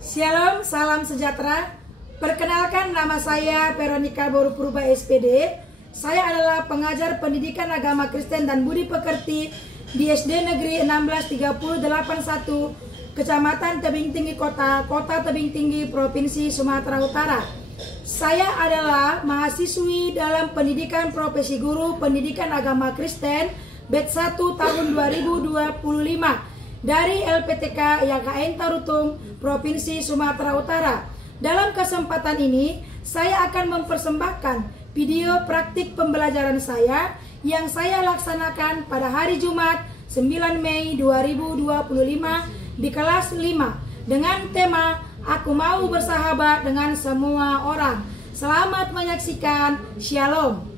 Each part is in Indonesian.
Shalom, salam sejahtera. Perkenalkan, nama saya Veronica Boru Purba SPD. Saya adalah pengajar pendidikan agama Kristen dan budi pekerti di SD Negeri 163081, Kecamatan Tebing Tinggi Kota Tebing Tinggi, Provinsi Sumatera Utara. Saya adalah mahasiswi dalam pendidikan profesi guru pendidikan agama Kristen batch 1 tahun 2025 dari LPTK YKN Tarutung, Provinsi Sumatera Utara. Dalam kesempatan ini, saya akan mempersembahkan video praktik pembelajaran saya yang saya laksanakan pada hari Jumat 9 Mei 2025 di kelas 5 dengan tema Aku Mau Bersahabat Dengan Semua Orang. Selamat menyaksikan. Shalom.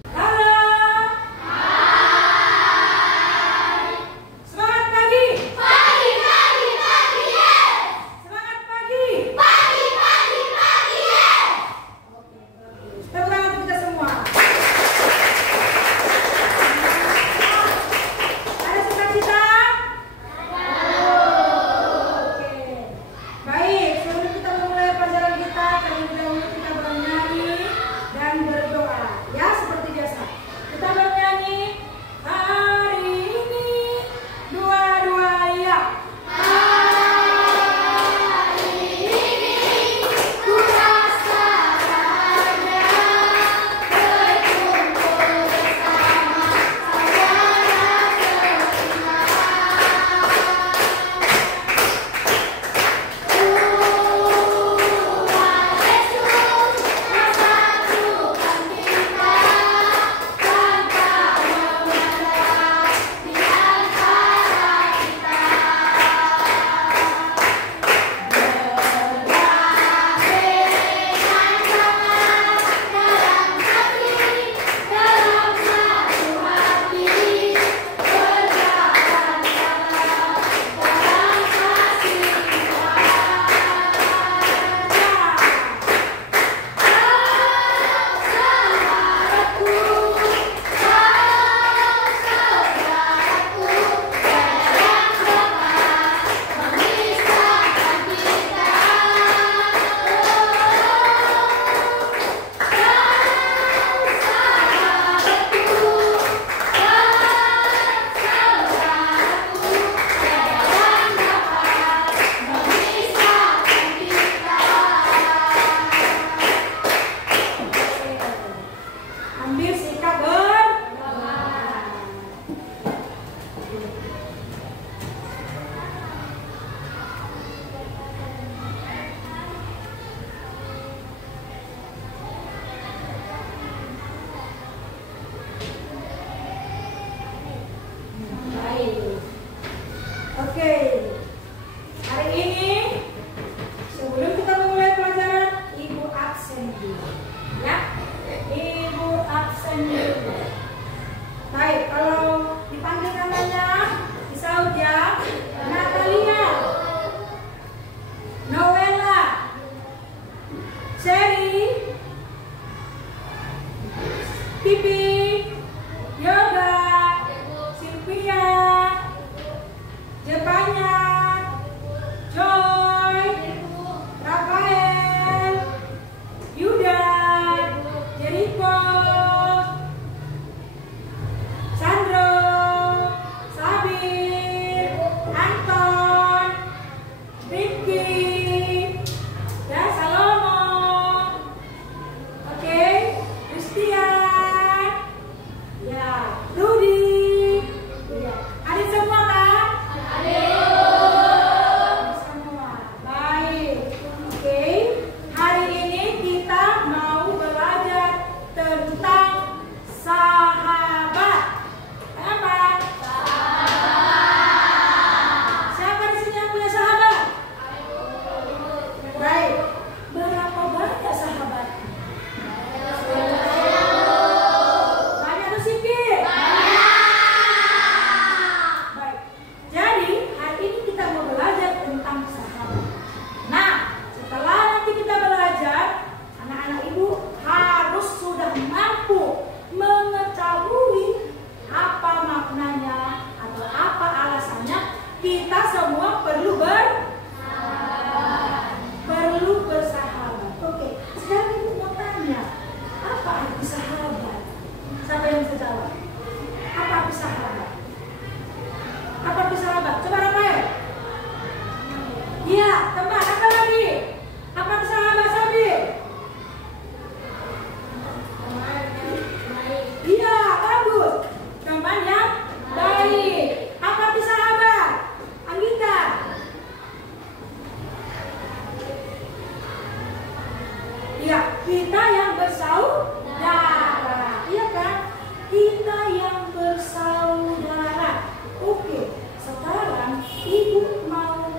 Ya, kita yang bersaudara. Iya kan? Kita yang bersaudara. Oke, sekarang ibu mau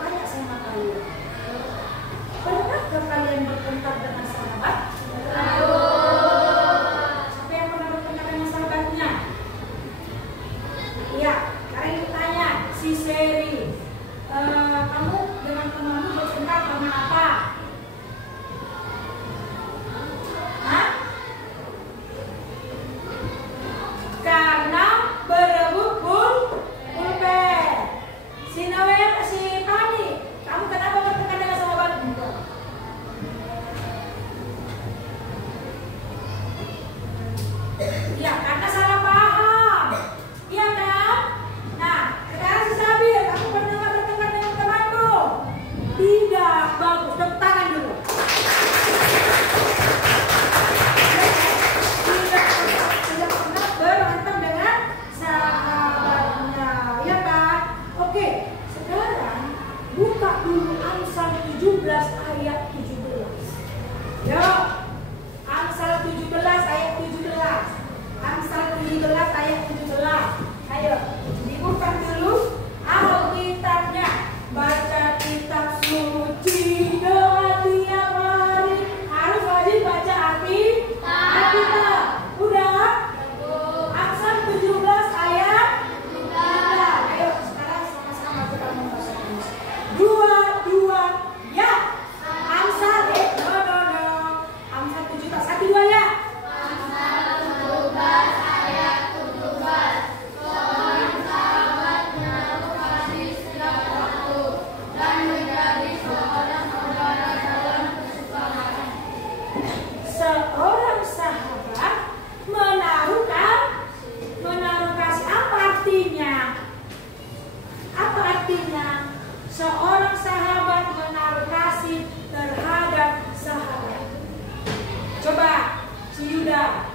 tanya sama kalian. Pernahkah kalian berkontak dengan sahabat? Siapa yang pernah berkontak dengan sahabatnya? Iya, kalian tanya si Seri. Kamu dengan temanmu berkontak karena apa? Hah? Karena berebut pulpen. Si Noel, si Pani, kamu kenapa bertengkar dengan sahabatmu? Ya, karena salah paham. Iya kan? Nah, sekarang si Sabil, kamu pernah bertengkar dengan temanmu? Tidak, bagus. Tepuk tangan dulu. Tidak pernah berantem dengan sahabatnya, ya kan? Oke, sekarang buka dulu Amsal 17 ayat 17. Yo, Amsal 17 ayat 17. Amsal 17 ayat 17. Ayo, dibuka dulu Alkitabnya. Baca kitab suci doa tiap hari. Harus wajib baca Alkitab. Udah? Amsal 17 ayat 17. Ayo, sekarang sama-sama kita membacanya. 2 ya. Amsal no. Amsal 17 1 2 ya. Amsal 17 ayat 17. Seorang sahabat menaruh kasih setiap waktu dan menjadi seorang saudara dalam kesukaran. Seorang sahabat menaruh kasih. Apa artinya? Apa artinya? Seorang sahabat menaruh kasih terhadap sahabat. Coba, si Yuda,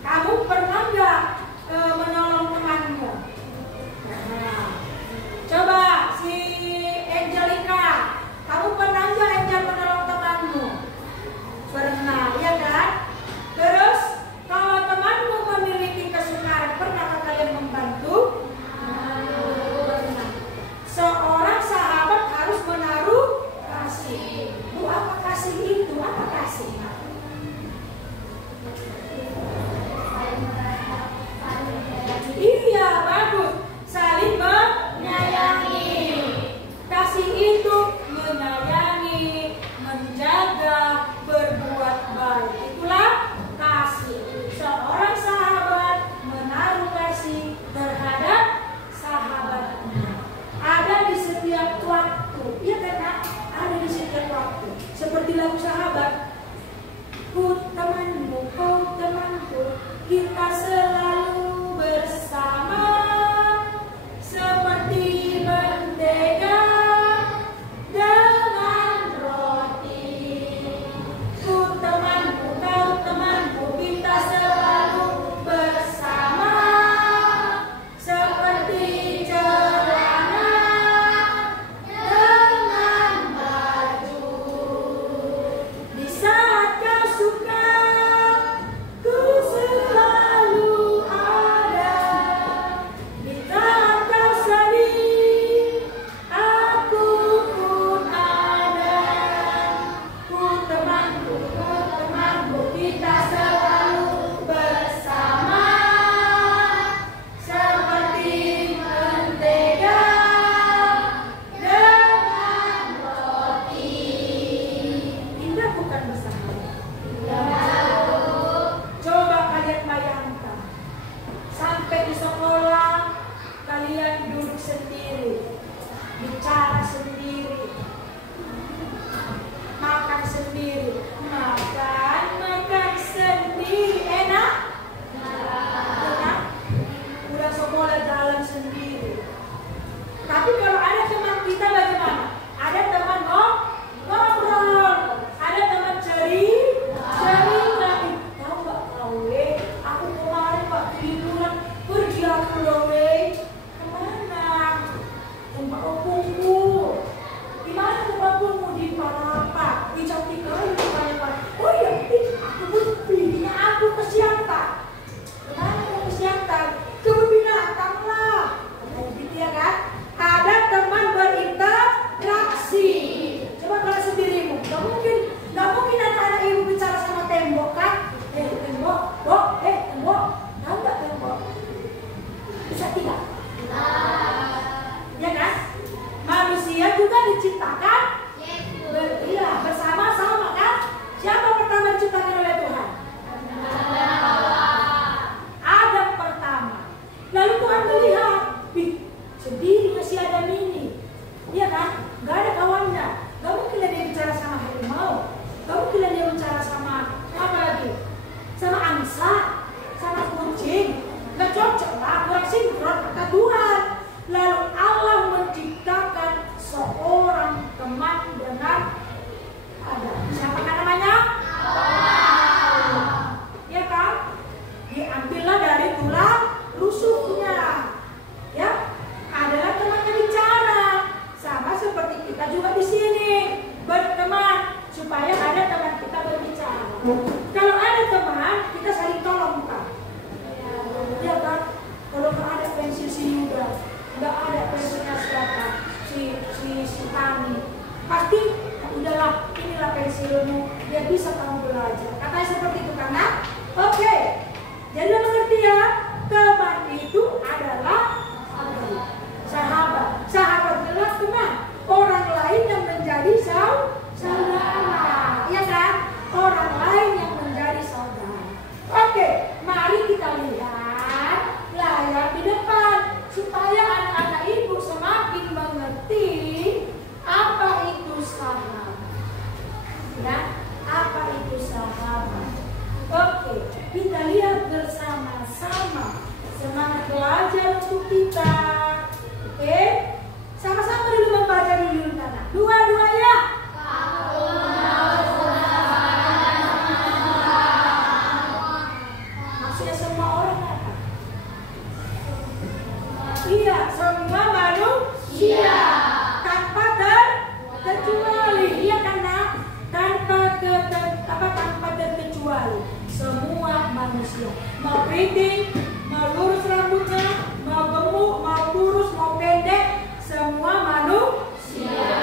kamu pernah nggak menolong temanmu? Nah, coba si Angelica, kamu pernah nggak Angel menolong temanmu? Pernah, ya kan? Terus kalau temanmu memiliki kesukaran, pernahkah kalian membantu? Pernah. Seorang sahabat harus menaruh kasih. Bu, apa kasih itu? Apa kasih? kita juga di sini berteman supaya ada teman kita berbicara. Kalau ada teman, kita saling tolong kan? Ya kan? Kalau nggak ada pensil si Yuda, nggak ada pensilnya siapa, si Tani, pasti udahlah inilah pensilmu, dia bisa kamu belajar. Katanya seperti itu kan? Nah? Oke. Jadi mengerti ya, teman itu adalah sahabat. Sahabat adalah teman, orang lain yang menjadi saudara. Iya kan? Orang lain yang menjadi saudara. Oke, mari kita lihat layar di depan supaya anak-anak ibu semakin mengerti apa itu sahabat. Ya, apa itu sahabat? Oke, kita lihat bersama-sama. Semangat belajar untuk kita. Oke, sama-sama dulu membaca dulu tanah. Dua-duanya. Maksudnya semua orang apa? Iya, semua manusia. Tanpa terkecuali. Iya kan, Nak? Tanpa terkecuali. Semua manusia. Mau keriting, mau lurus rambutnya, mau gemuk, mau kurus, mau pendek, semua manusia.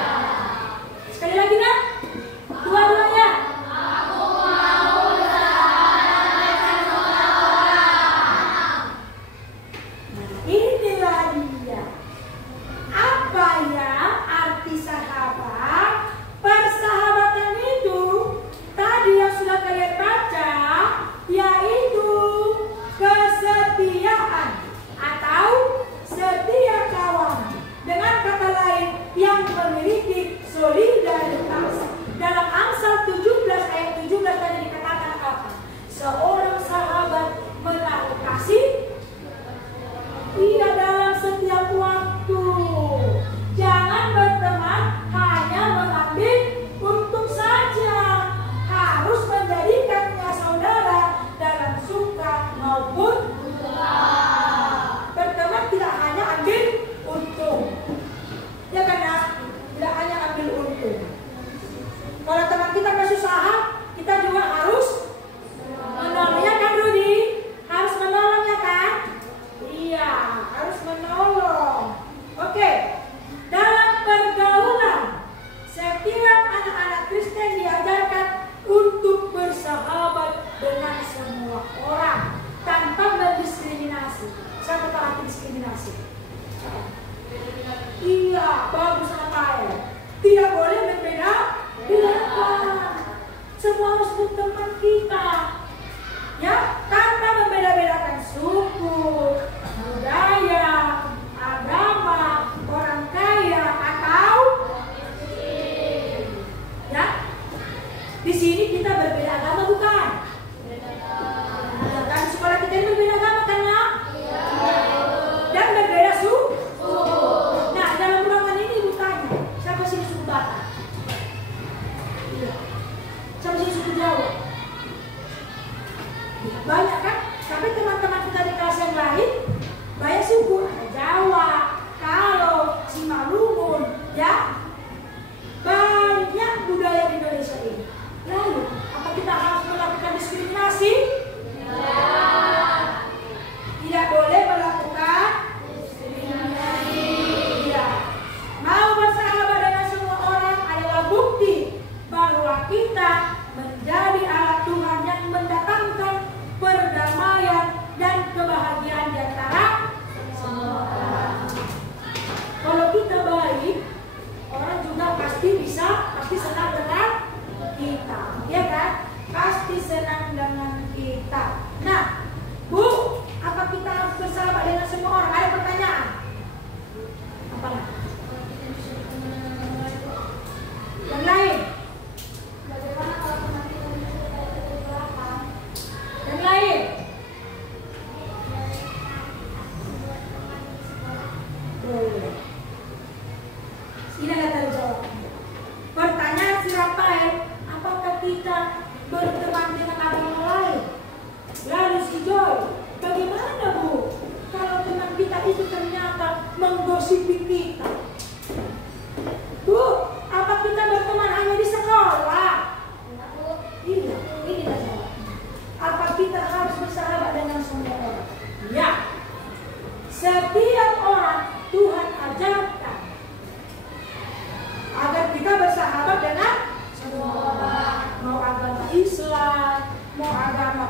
Sekali lagi, Nak. Dua-duanya. Aku mau bersahabat dengan semua orang. Inilah dia. Apa ya arti sahabat? Persahabatan itu tadi yang sudah kalian baca, yaitu kesetiaan atau setia kawan. Dengan kata lain, yang memiliki solidaritas. Dalam Amsal 17 ayat 17 tadi dikatakan apa? Seorang sahabat menaruh kasih ia dalam setiap waktu. Jangan berteman hanya mengambil untung saja. Harus menjadikannya saudara dalam suka maupun duka. Berteman tidak hanya ambil untung. Ya kan, ya? Tidak hanya ambil untung. Kalau teman kita kesusahan, kita juga harus menolongnya kan, Rudi? Harus menolongnya kan? Iya, harus menolong. Oke. Dalam pergaulan, setiap anak-anak Kristen diajarkan untuk bersahabat dengan semua orang tanpa mendiskriminasi. Siapa tahu arti diskriminasi? Iya, bagus Natal. Tidak boleh berbeda-beda. Semua harus berteman kita. Ya, tanpa membeda-bedakan suku, budaya, agama, orang kaya atau ya. Di sini kita berbeda agama bukan? Ya, kan sekolah kita ini berbeda agama kan, Nak? Dan berbeda suku. Nah, dalam ruangan ini ibu tanya, siapa sini suku Batak? Iya. Siapa sini suku Jawa? Banyak kan? Tapi teman-teman kita di kelas yang lain banyak suku, ada Jawa, Kalo, Simalungun, ya. Banyak budaya di Indonesia ini. Lalu, apa kita harus melakukan diskriminasi? Tidak boleh melakukan diskriminasi. Tidak. Mau bersahabat dengan semua orang adalah bukti bahwa kita menjadi alat Tuhan yang mendatangkan perdamaian dan kebahagiaan di antara semua orang. Kalau kita baik, orang juga pasti senang dengan kita, ya kan? Pasti senang dengan kita. Nah, Bu, apa kita harus bersahabat dengan semua orang? Ada pertanyaan? Apa lagi? Yang lain? Bagaimana kalau teman kita menceritakan dari belakang? Yang lain? Boleh. Ini nggak tahu jawabannya. Pertanyaan si Rafael, apakah kita berteman dengan agama lain? Lalu si Joy, bagaimana Bu? Kalau teman kita itu ternyata menggosipi kita, Bu,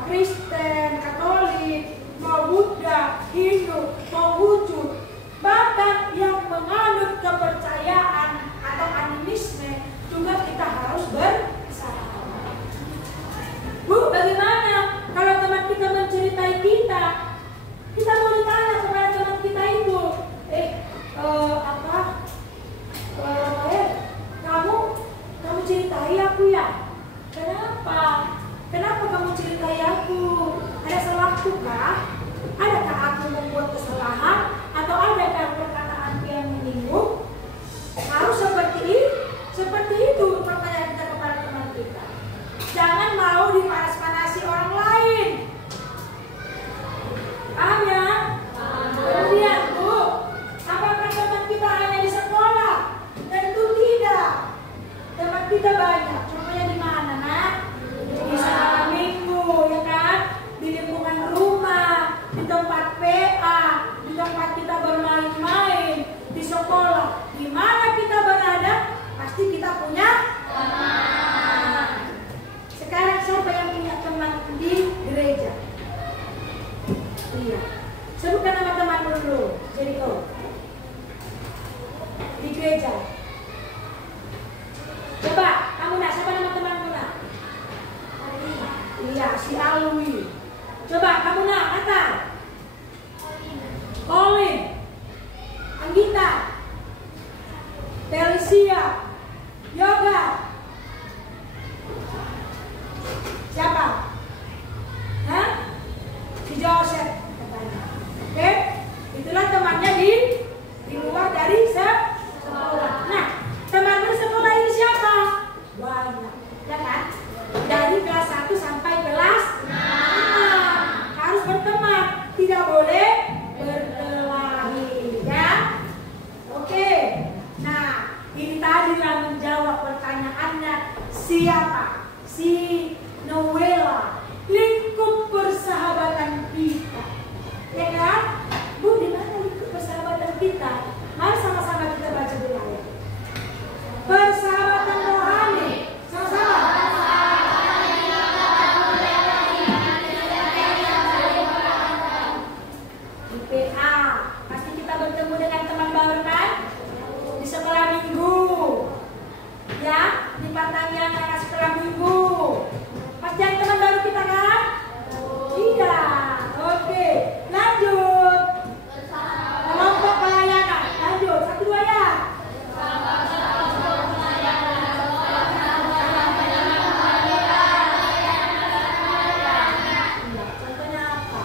Kristen, Katolik, mau Buddha, Hindu, Konghucu, bahkan yang menganut kepercayaan atau animisme juga kita harus bersahabat. Bu, bagaimana kalau teman kita menceritai kita? Kita mau ditanya kepada teman kita itu, kamu ceritai aku ya? Kenapa? Kenapa kamu ceritai aku? Ada salahku kah? Adakah aku membuat kesalahan? Atau adakah perkataan yang menyinggung? Harus seperti itu pertanyaan kita kepada teman kita. Jangan mau dipanas-panasi orang lain. Paham ya? Kemudian Bu, apakah teman kita hanya di sekolah? Tentu tidak. Teman kita banyak. Contohnya di mana, Nak? Di sekolah minggu, ya kan? Di lingkungan rumah, di tempat PA, di tempat kita bermain-main, di sekolah. Di mana kita berada, pasti kita punya teman. Sekarang siapa yang punya teman di gereja? Iya. Sebutkan nama temanmu dulu. Jadi di gereja. Coba, kamu nak, siapa nama temanmu nak? Iya, si Alwi. Coba, kamu nak, Natal. Colin. Anggita. Felicia. Yoga. Siapa? Hah? Si Joseph katanya. Oke? Itulah temannya di luar dari sekolah. Nah, teman bersekolah ini siapa? Banyak, ya kan? Dari kelas 1 sampai kelas 6 harus berteman, tidak boleh berkelahi, ya? Oke. Nah, ini tadilah menjawab pertanyaannya siapa? Si Noella, lingkup persahabatan kita, ya kan? Bu, di mana lingkup persahabatan kita? Mari sama-sama kita baca dulu ayat. Persahabatan rohani, sama-sama. Di PA, pasti kita bertemu dengan teman baru kan? Di sekolah minggu, ya? Di Patangan anak sekolah minggu. Pasti ada teman baru kita kan? Iya. Oke, lanjut. Kelompok pelayanan. Lanjut, 1, 2 ya. Contohnya apa?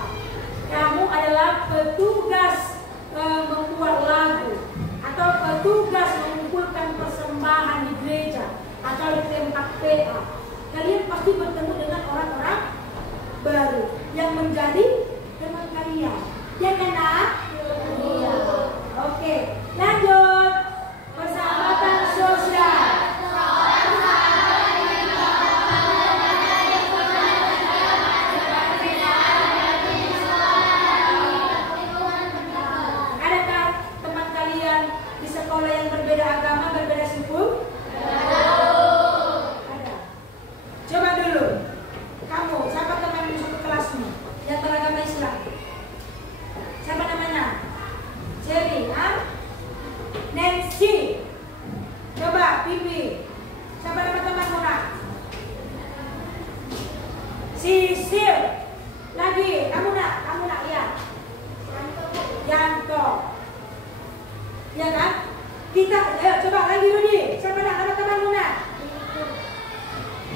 Kamu adalah petugas membuat lagu atau petugas mengumpulkan persembahan di gereja atau di tempat PA. Kalian pasti bertemu dengan orang-orang baru yang menjadi teman kalian. Ya kan, Nak? Iya. Oke, lanjut. Persahabatan sosial. Adakah teman kalian di sekolah yang berbeda agama, berbeda suku? Ada. Coba dulu. Kamu, siapa teman di suku kelasmu yang beragama Islam? Siapa namanya? Cherry, Nancy. Coba, Bibi. Siapa nama temanmu, Nak? Sisil. Lagi, kamu nak ya. Yanto. Ya kan? Kita, ayo coba lagi Rudi. Siapa nama temanmu, Nak?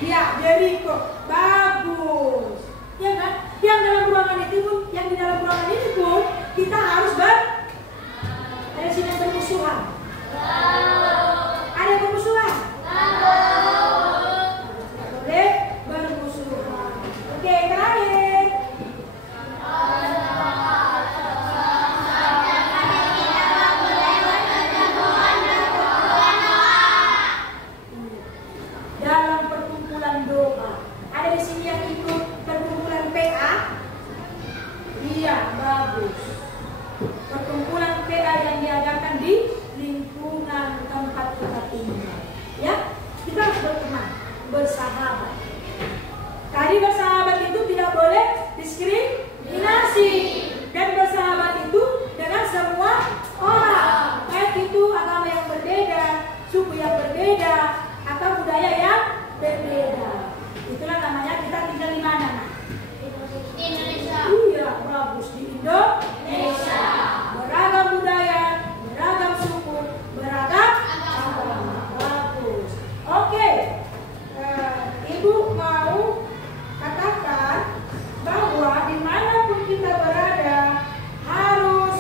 Ya, Jericho. Bagus. Ya kan? Yang dalam ruangan itu pun, yang di dalam ruangan ini pun kita harus ada sini yang bermusuhan. Ada bermusuhan? Tidak boleh bermusuhan. Oke, terakhir. suku yang berbeda atau budaya yang berbeda. Itulah namanya kita tinggal di mana, Nak? Indonesia. Iya, bagus, di Indonesia. Beragam budaya, beragam suku, beragam agama. Bagus. Oke. Ibu mau katakan bahwa dimanapun kita berada harus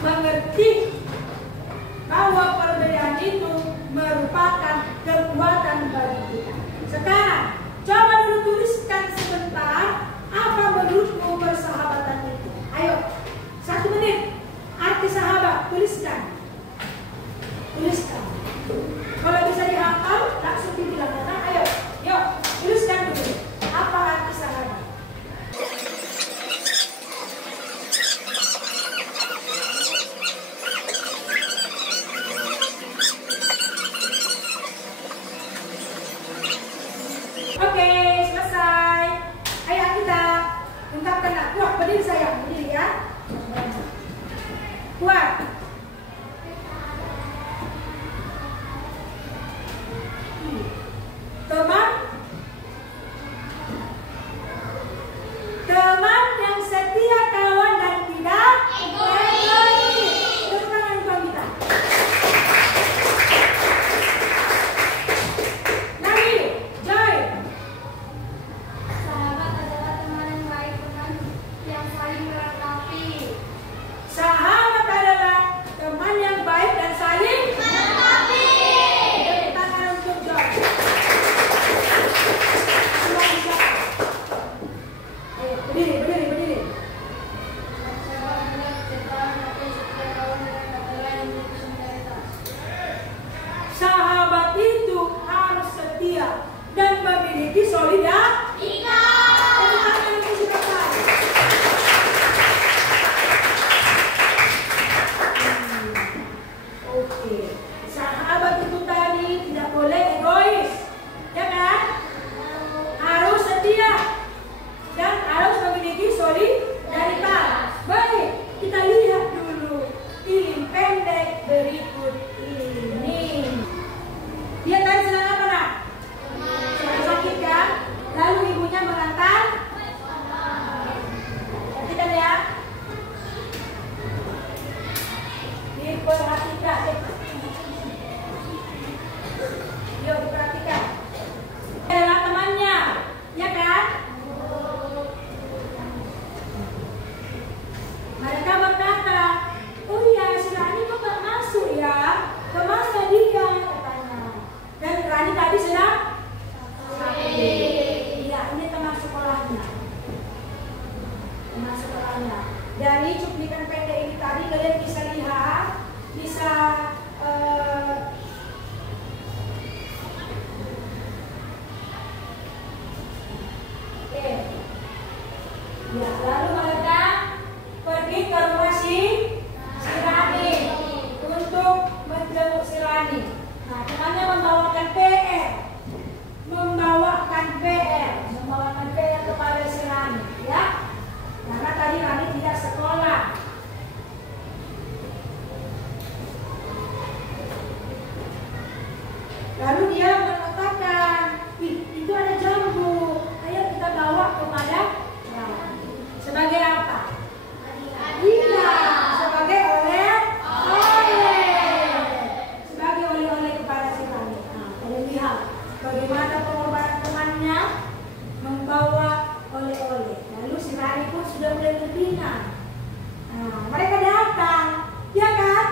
mengerti bahwa perbedaan itu merupakan kekuatan bagi kita. Sekarang, coba dulu tuliskan sebentar apa menurutmu persahabatan itu. Ayo, 1 menit. Arti sahabat, tuliskan. Tuliskan. Kalau bisa dihafal, langsung dibilang. Nah, ayo, yuk, tuliskan dulu. Apa arti sahabat? Oke, selesai. Ayo kita ungkapkan. Kuat, berdiri sayang, berdiri ya. Kuat. Teman yang setia, kawan dan tidak egois. Tepuk tangan untuk kita. Lagi, Joy. Sahabat adalah teman yang baik, teman yang saling melengkapi. Sahabat adalah teman yang baik dan saling Melengkapi. Tepuk tangan untuk Joy. Ayo, berdiri, berdiri, berdiri. Sahabat adalah ciptaan atau setia kawan dengan kata lain memiliki solidaritas. Sahabat itu harus setia dan memiliki solidaritas. Tepuk tangan untuk siapa? Oke, sahabat itu tadi tidak boleh egois, ya kan? Harus setia dan harus memiliki solidaritas. Baik, kita lihat dulu film pendek berikut ini. Dia tadi sedang apa, Nak? Sedang sakit kan? Lalu ibunya mengantar. Perhatikan ya. Diperhatikan. Yuk, diperhatikan. Dia adalah temannya, ya kan? Mereka berkata, oh iya, si Rani kok gak masuk ya? Kemana dia? Katanya. Dan Rani tadi sedang sakit. Iya, ini teman sekolahnya. Teman sekolahnya. Dari cuplikan pendek ini tadi kalian bisa lihat, bisa ya, lalu mereka pergi ke rumah si Rani untuk menjenguk si Rani. Nah, temannya membawakan PR kepada si Rani, ya, karena tadi Rani tidak sekolah. Lalu dia mengatakan, itu ada jambu, ayo kita bawa kepada Rani. Sebagai apa? Iya, sebagai oleh-oleh. Sebagai oleh-oleh kepada si Rani. Nah, kalian lihat bagaimana pengorbanan temannya membawa oleh-oleh. Lalu si Rani pun sudah mulai berpindah. Nah, mereka datang, ya kan?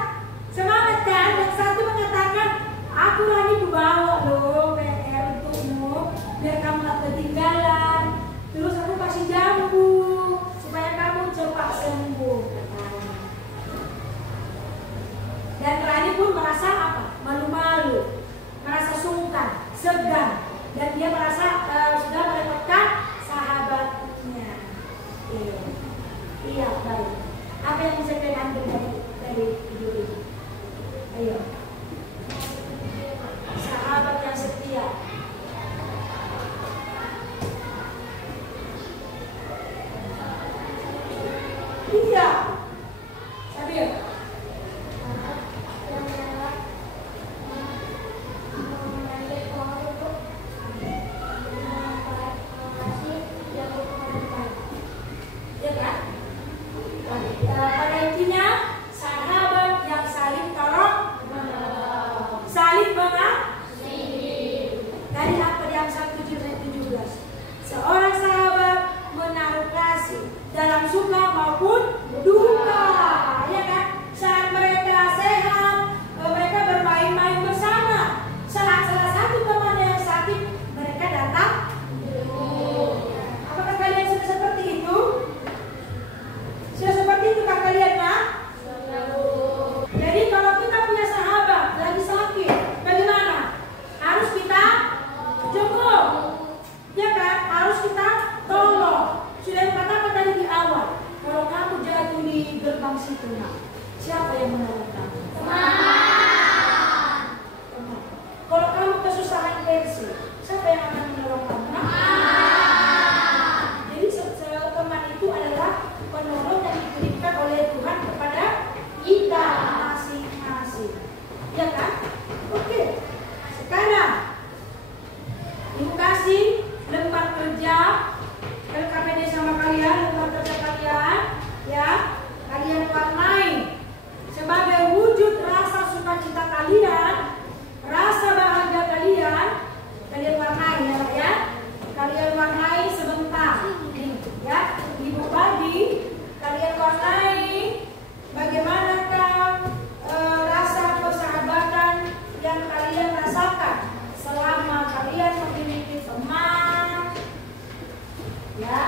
Semangat kan? Yang satu mengatakan, aku Rani bawa loh PR untukmu, biar kamu gak ketinggalan. Terus aku kasih jambu supaya kamu cepat sembuh. Dan Rani pun merasa apa? Malu-malu, merasa sungkan, segan, dan dia merasa sudah merepotkan sahabatnya. Iya, baik. Apa yang bisa kalian ambil dari video ini? Ayo. Sahabat yang setia. Iya. Sabil. saling mengasihi. Dari apa di Amsal 7:17? Seorang sahabat menaruh kasih dalam suka maupun duka, ya kan? Saat mereka sehat, mereka bermain-main bersama. Salah satu teman yang sakit, mereka datang. Apakah kalian sudah seperti itu? Sudah seperti itu kah kalian, Nak? Jadi kalau kita punya sahabat lagi sakit, bagaimana? Harus kita jenguk, ya kan? Harus kita tolong. Sudah dikatakan tadi di awal, kalau kamu jatuh di gerbang situ, Nak, siapa yang menolong kamu? Teman. Kalau kamu kesusahan versi, siapa yang akan menolong kamu? Jadi teman itu adalah penolong yang diberikan oleh Tuhan kepada kita masing-masing, ya kan? Oke, sekarang Ibu kasih lembar kerja LKPD sama kalian, lembar kerja kalian, ya, kalian warnai sebagai wujud rasa sukacita kalian, rasa bahagia kalian, kalian warnai ya, kalian warnai sebentar, ya, Ibu Badi, kalian warnai bagaimanakah rasa persahabatan yang kalian rasakan selama kalian memiliki teman, ya.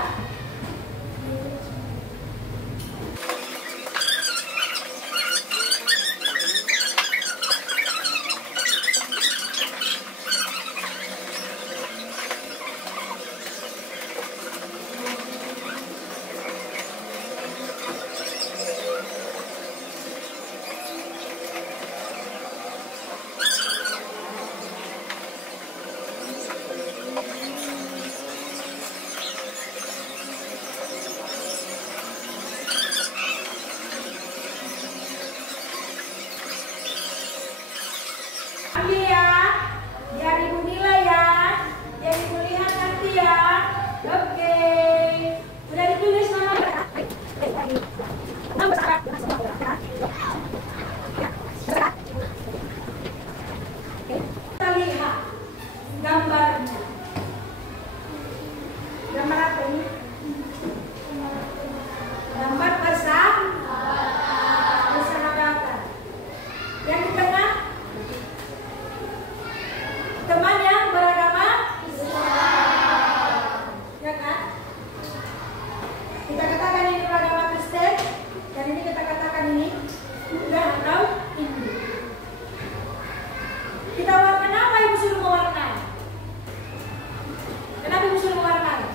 Ambil ya, biar Ibu nilai ya, biar Ibu lihat nanti ya. Oke, udah ditulis nama kita lihat gambarnya. Gambar apa ini? Gambar persahabatan. Yang di tengah teman yang beragama Islam, ya kan? Kita katakan ini beragama Kristen, dan ini kita katakan ini Buddha atau Hindu. Kita warna apa Ibu suruh mewarnai? Kenapa Ibu suruh mewarnai?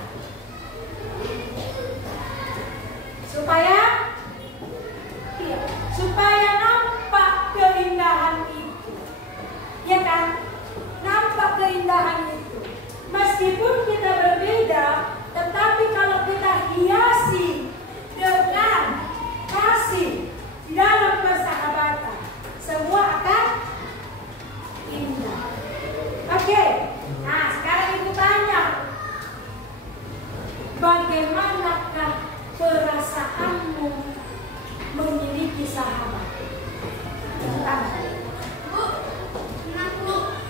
Supaya nampak keindahan itu, ya kan? Nampak keindahan itu. Meskipun kita berbeda, tetapi kalau kita hiasi dengan kasih dalam persahabatan, semua akan indah. Oke, nah sekarang Ibu tanya, bagaimanakah perasaanmu memiliki sahabat?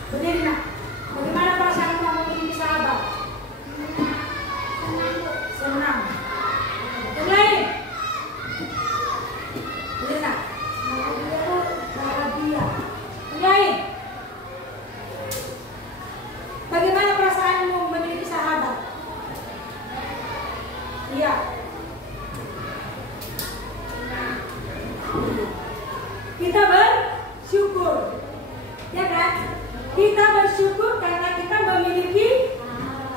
Berdiri, Nak. Bagaimana perasaan kamu memiliki sahabat? Senang. Yang lain? Berdiri, Nak. Bahagia. Yang lain? Bagaimana perasaanmu memiliki sahabat? Iya. Kita bersyukur, ya kan? Kita bersyukur karena kita memiliki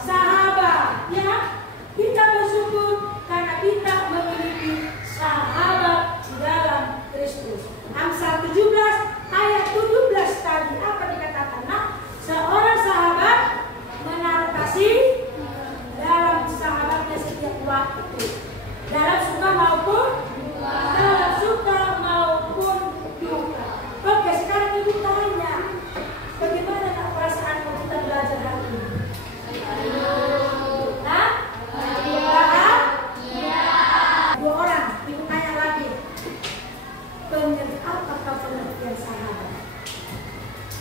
sahabat, ya. Kita bersyukur karena kita memiliki sahabat dalam Kristus. Amsal 17 ayat 17 tadi apa dikatakan? Nah, seorang sahabat menaruh kasih dalam sahabatnya setiap waktu, dalam suka maupun dalam suka maupun duka. Oke, sekarang Ibu tanya, bagaimana perasaanmu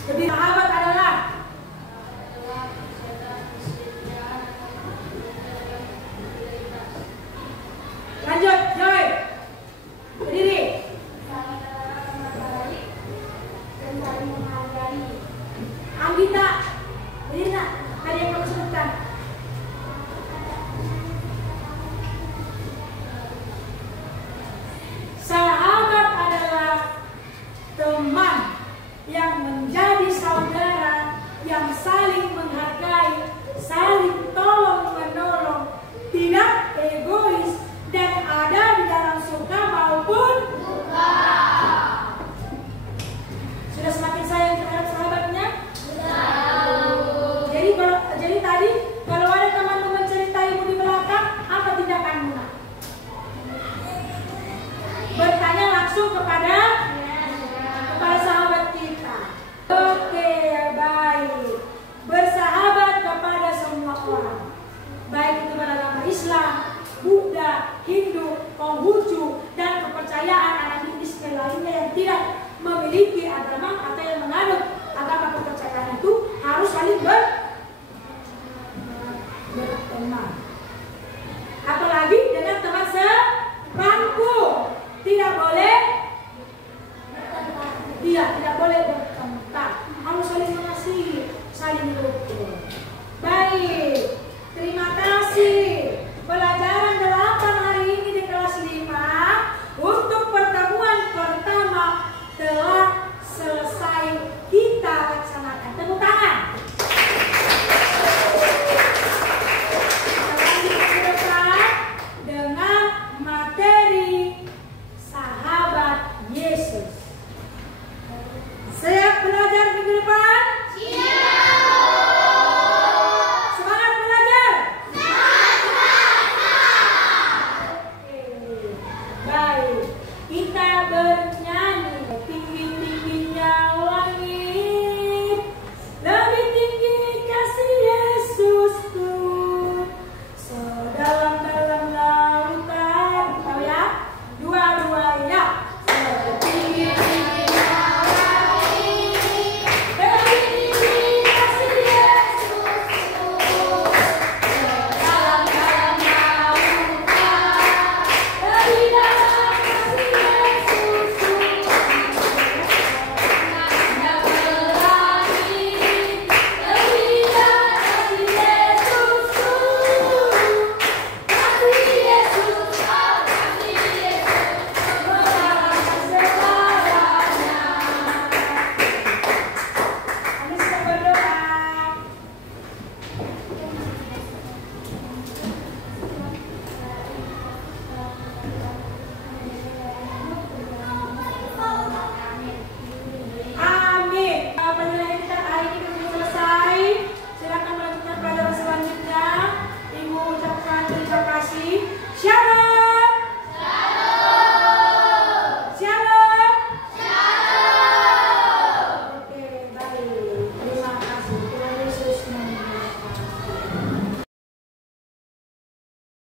Lebih sahabat adalah lanjut, Joy. Berdiri. Anggita.